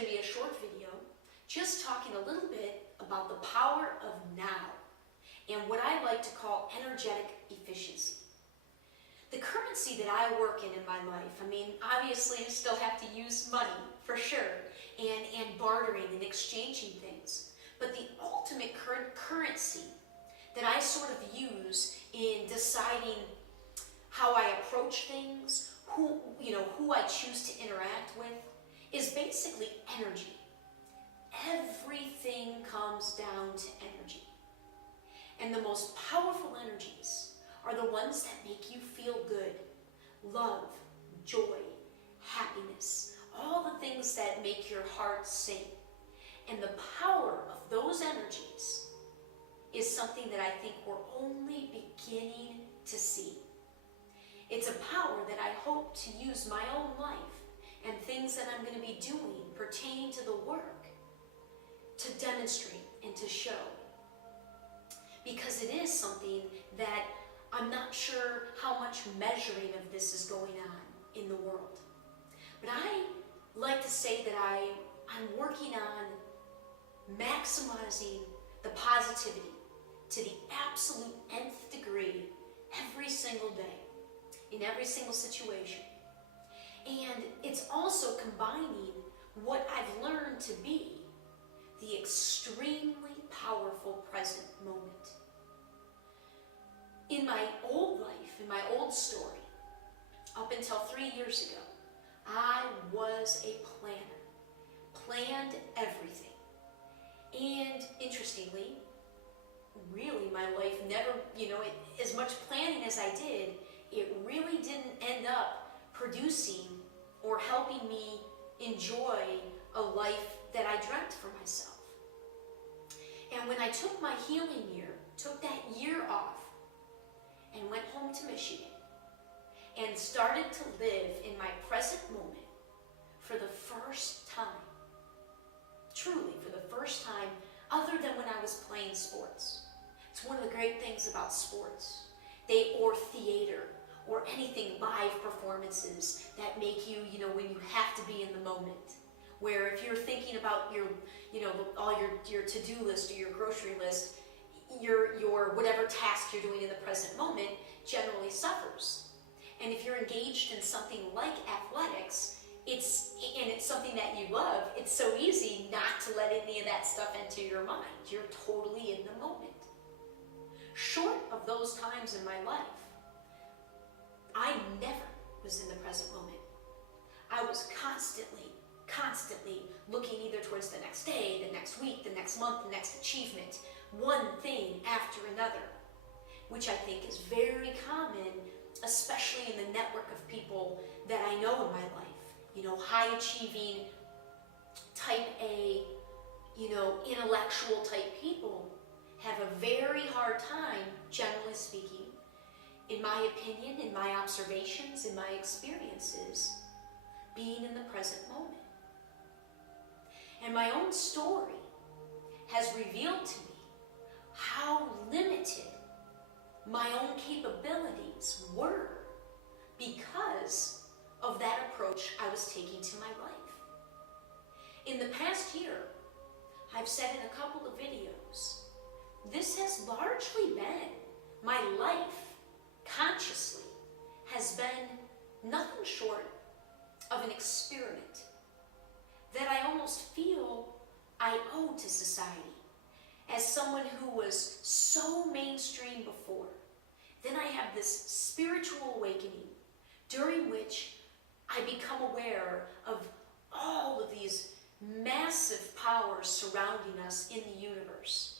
going to be a short video just talking a little bit about the power of now and what I like to call energetic efficiency. The currency that I work in my life, I mean, obviously I still have to use money for sure, and bartering and exchanging things. But the ultimate currency that I sort of use in deciding how I approach things, who I choose to interact with, is basically energy. Everything comes down to energy. And the most powerful energies are the ones that make you feel good. Love, joy, happiness, all the things that make your heart sing. And the power of those energies is something that I think we're only beginning to see. It's a power that I hope to use my own life and things that I'm going to be doing pertaining to the work to demonstrate and to show. Because it is something that I'm not sure how much measuring of this is going on in the world. But I like to say that I'm working on maximizing the positivity to the absolute nth degree every single day, in every single situation. And it's also combining what I've learned to be the extremely powerful present moment. In my old life, in my old story, up until 3 years ago, I was a planner, planned everything. And interestingly, really my life never, as much planning as I did, it really didn't end up producing or helping me enjoy a life that I dreamt for myself. And when I took my healing year, took that year off, and went home to Michigan, and started to live in my present moment for the first time, truly for the first time, other than when I was playing sports. It's one of the great things about sports, or theater, or anything, live performances that make you, when you have to be in the moment. Where if you're thinking about your, all your to-do list or your grocery list, your whatever task you're doing in the present moment generally suffers. And if you're engaged in something like athletics, it's something that you love, it's so easy not to let any of that stuff into your mind. You're totally in the moment. Short of those times in my life, I never was in the present moment. I was constantly looking either towards the next day, the next week, the next month, the next achievement, one thing after another, which I think is very common, especially in the network of people that I know in my life. High achieving, type A, intellectual type people have a very hard time, generally speaking, in my opinion, in my observations, in my experiences, being in the present moment. And my own story has revealed to me how limited my own capabilities were because of that approach I was taking to my life. In the past year, I've said in a couple of videos, this has largely been my life, consciously, has been nothing short of an experiment that I almost feel I owe to society. As someone who was so mainstream before, then I have this spiritual awakening during which I become aware of all of these massive powers surrounding us in the universe.